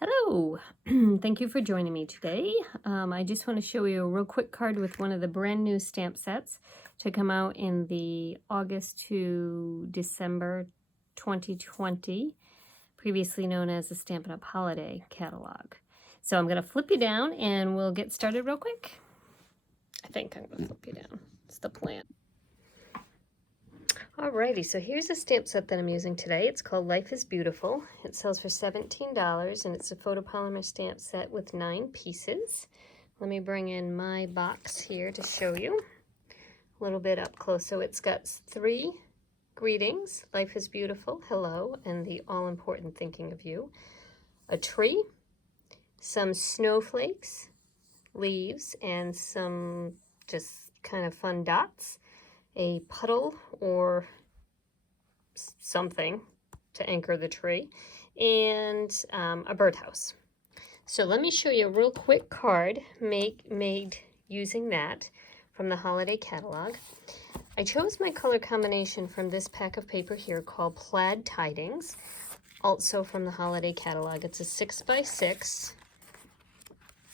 Hello, thank you for joining me today. I just want to show you a real quick card with one of the brand new stamp sets to come out in the August to December 2020, previously known as the Stampin' Up! Holiday catalog. So I'm going to flip you down and we'll get started real quick. I think I'm going to flip you down. It's the plan. Alrighty, so here's a stamp set that I'm using today. It's called Life is Beautiful. It sells for $17 and it's a photopolymer stamp set with 9 pieces. Let me bring in my box here to show you a little bit up close. So it's got 3 greetings, life is beautiful, hello, and the all-important thinking of you. A tree, some snowflakes, leaves, and some just kind of fun dots. A puddle or something to anchor the tree, and a birdhouse. So let me show you a real quick card made using that from the holiday catalog. I chose my color combination from this pack of paper here called Plaid Tidings, also from the holiday catalog. It's a 6x6,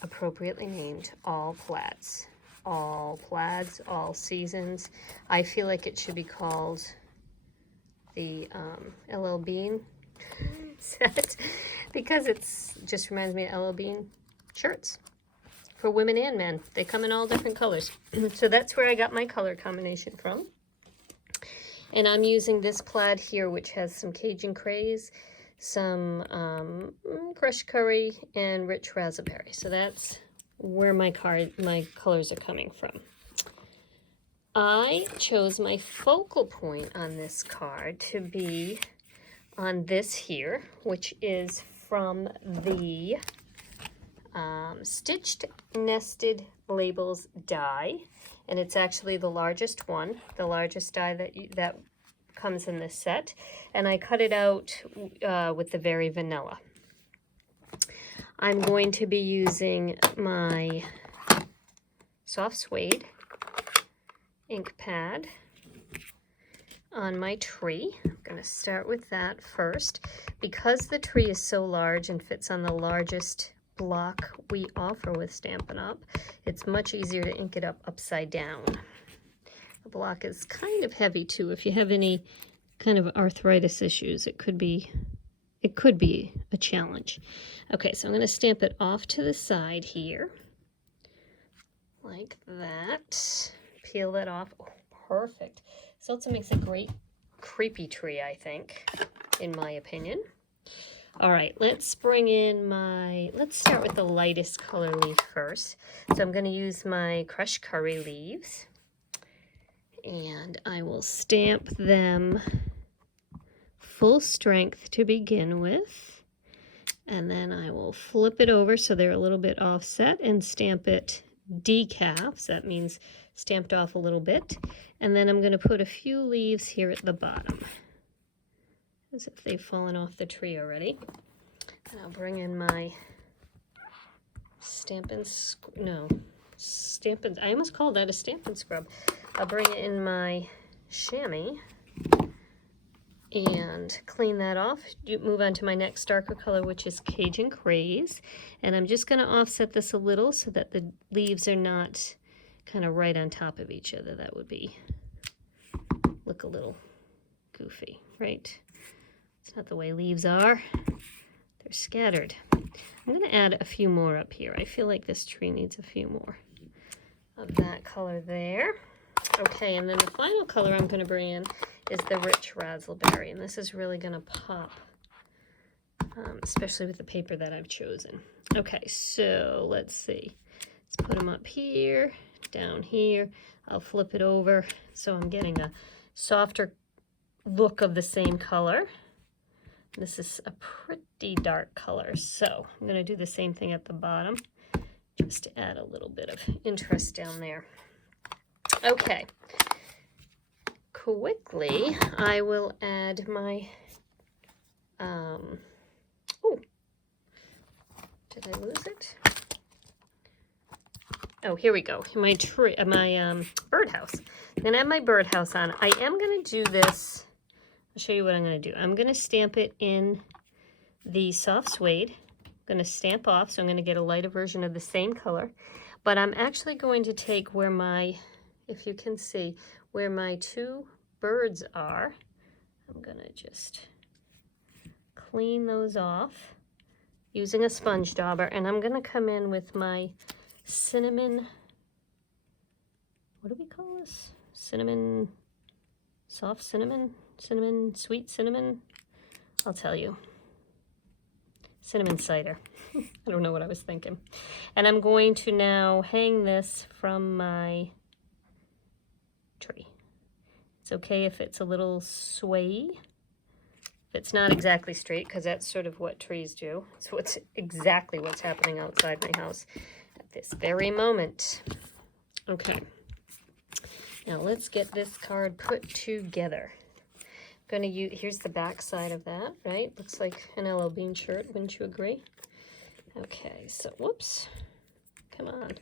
appropriately named All Plaids. All plaids, all seasons. I feel like it should be called the LL Bean set because it's just reminds me of LL Bean shirts for women and men. They come in all different colors. So that's where I got my color combination from. And I'm using this plaid here, which has some Cajun craze, some crushed curry, and rich raspberry. So that's where my colors are coming from. I chose my focal point on this card to be on this here, which is from the Stitched Nested Labels die, and it's actually the largest one, the largest die that comes in this set, and I cut it out with the Very Vanilla. I'm going to be using my soft suede ink pad on my tree. I'm going to start with that first. Because the tree is so large and fits on the largest block we offer with Stampin' Up!, it's much easier to ink it up upside down. The block is kind of heavy too. If you have any kind of arthritis issues, it could be a challenge. Okay, so I'm going to stamp it off to the side here, like that. Peel that off. Oh, perfect. This also makes a great creepy tree, I think, in my opinion. All right, let's bring in let's start with the lightest color leaf first. So I'm going to use my crushed curry leaves, and I will stamp them full strength to begin with, and then I will flip it over so they're a little bit offset and stamp it decaf. So that means stamped off a little bit, and then I'm going to put a few leaves here at the bottom as if they've fallen off the tree already. And I'll bring in my Stampin', I almost called that a Stampin' scrub. I'll bring in my chamois and clean that off. Move on to my next darker color, which is Cajun Craze. And I'm just going to offset this a little so that the leaves are not kind of right on top of each other. That would look a little goofy, right? It's not the way leaves are. They're scattered. I'm going to add a few more up here. I feel like this tree needs a few more of that color there. Okay, and then the final color I'm going to bring in is the rich raspberry, and this is really going to pop, especially with the paper that I've chosen. Okay, so let's see. Let's put them up here, down here. I'll flip it over so I'm getting a softer look of the same color. This is a pretty dark color, so I'm going to do the same thing at the bottom just to add a little bit of interest down there. Okay, quickly I will add my, oh, did I lose it? Oh, here we go, my birdhouse. I'm going to add my birdhouse on. I am going to do this, I'll show you what I'm going to do. I'm going to stamp it in the soft suede going to stamp off, so I'm going to get a lighter version of the same color. But I'm actually going to take where my, if you can see, where my two birds are. I'm going to just clean those off using a sponge dauber, and I'm going to come in with my cinnamon, what do we call this? Cinnamon, soft cinnamon, cinnamon, sweet cinnamon, I'll tell you. Cinnamon cider. I don't know what I was thinking. And I'm going to now hang this from my tree. It's okay if it's a little sway. If it's not exactly straight, because that's sort of what trees do. It's exactly what's happening outside my house at this very moment. Okay. Now let's get this card put together. I'm gonna use, here's the back side of that, right? Looks like an LL Bean shirt, wouldn't you agree? Okay, so whoops. Come on,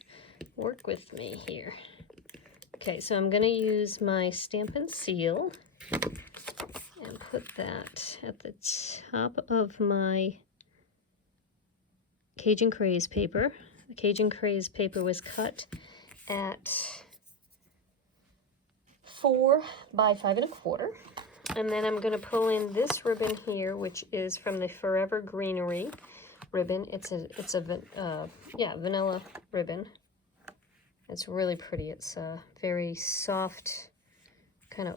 work with me here. Okay, so I'm gonna use my Stampin' seal and put that at the top of my Cajun Craze paper. The Cajun Craze paper was cut at 4 by 5 1/4. And then I'm going to pull in this ribbon here, which is from the Forever Greenery ribbon. It's a vanilla ribbon. It's really pretty. It's a very soft, kind of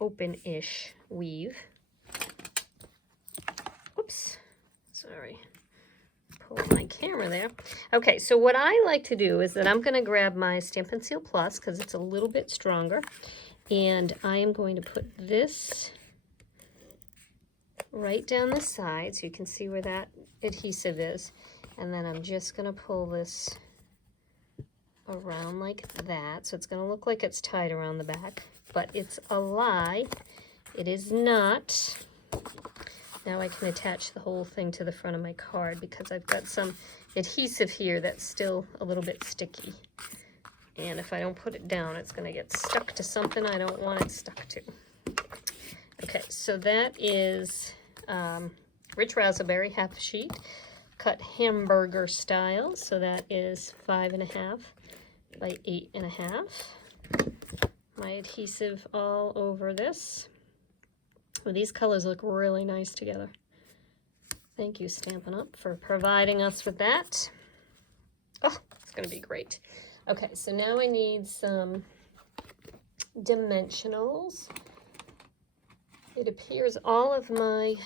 open-ish weave. Oops, sorry. Pull my camera there. Okay, so what I like to do is that I'm going to grab my Stampin' Seal Plus because it's a little bit stronger. And I am going to put this right down the side so you can see where that adhesive is. And then I'm just going to pull this around like that. So it's going to look like it's tied around the back, but it's a lie. It is not. Now I can attach the whole thing to the front of my card because I've got some adhesive here that's still a little bit sticky. And if I don't put it down, it's going to get stuck to something I don't want it stuck to. Okay, so that is Rich Raspberry, half sheet, cut hamburger style. So that is 5 1/2 by 8 1/2. My adhesive all over this. Well, these colors look really nice together. Thank you, Stampin' Up, for providing us with that. Oh, it's going to be great. Okay, so now I need some dimensionals. It appears all of my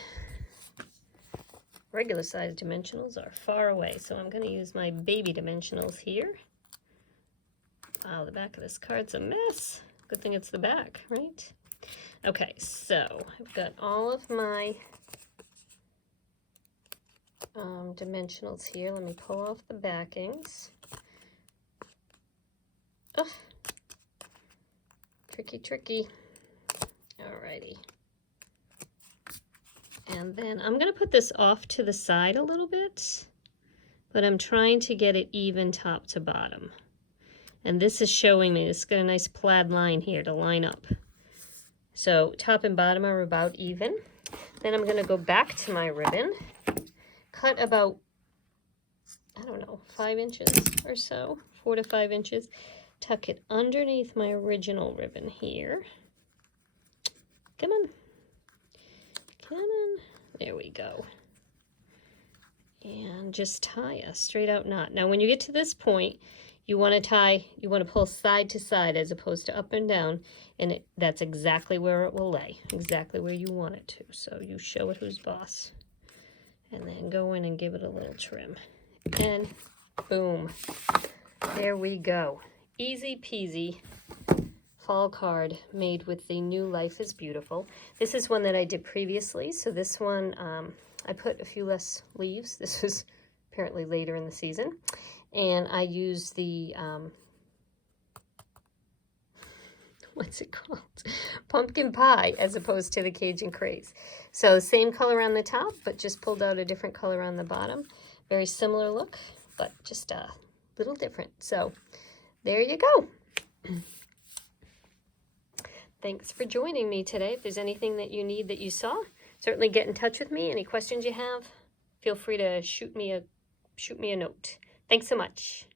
regular size dimensionals are far away, so I'm going to use my baby dimensionals here. Wow, the back of this card's a mess. Good thing it's the back, right? Okay, so I've got all of my dimensionals here. Let me pull off the backings. Oh, tricky. Alrighty. And then I'm going to put this off to the side a little bit, but I'm trying to get it even top to bottom. And this is showing me, it's got a nice plaid line here to line up. So top and bottom are about even. Then I'm going to go back to my ribbon, cut about, I don't know, 5 inches or so, 4 to 5 inches. Tuck it underneath my original ribbon here. Come on. There we go. And just tie a straight out knot. Now when you get to this point, you want to pull side to side as opposed to up and down, and that's exactly where it will lay, exactly where you want it to. So you show it who's boss. And then go in and give it a little trim. And boom. There we go. Easy peasy fall card made with the new Life is Beautiful. This is one that I did previously, so this one I put a few less leaves. This was apparently later in the season, and I used the what's it called? Pumpkin pie as opposed to the Cajun Craze. So same color on the top, but just pulled out a different color on the bottom. Very similar look, but just a little different. So there you go. Thanks for joining me today. If there's anything that you need that you saw, certainly get in touch with me. Any questions you have, feel free to shoot me a note. Thanks so much.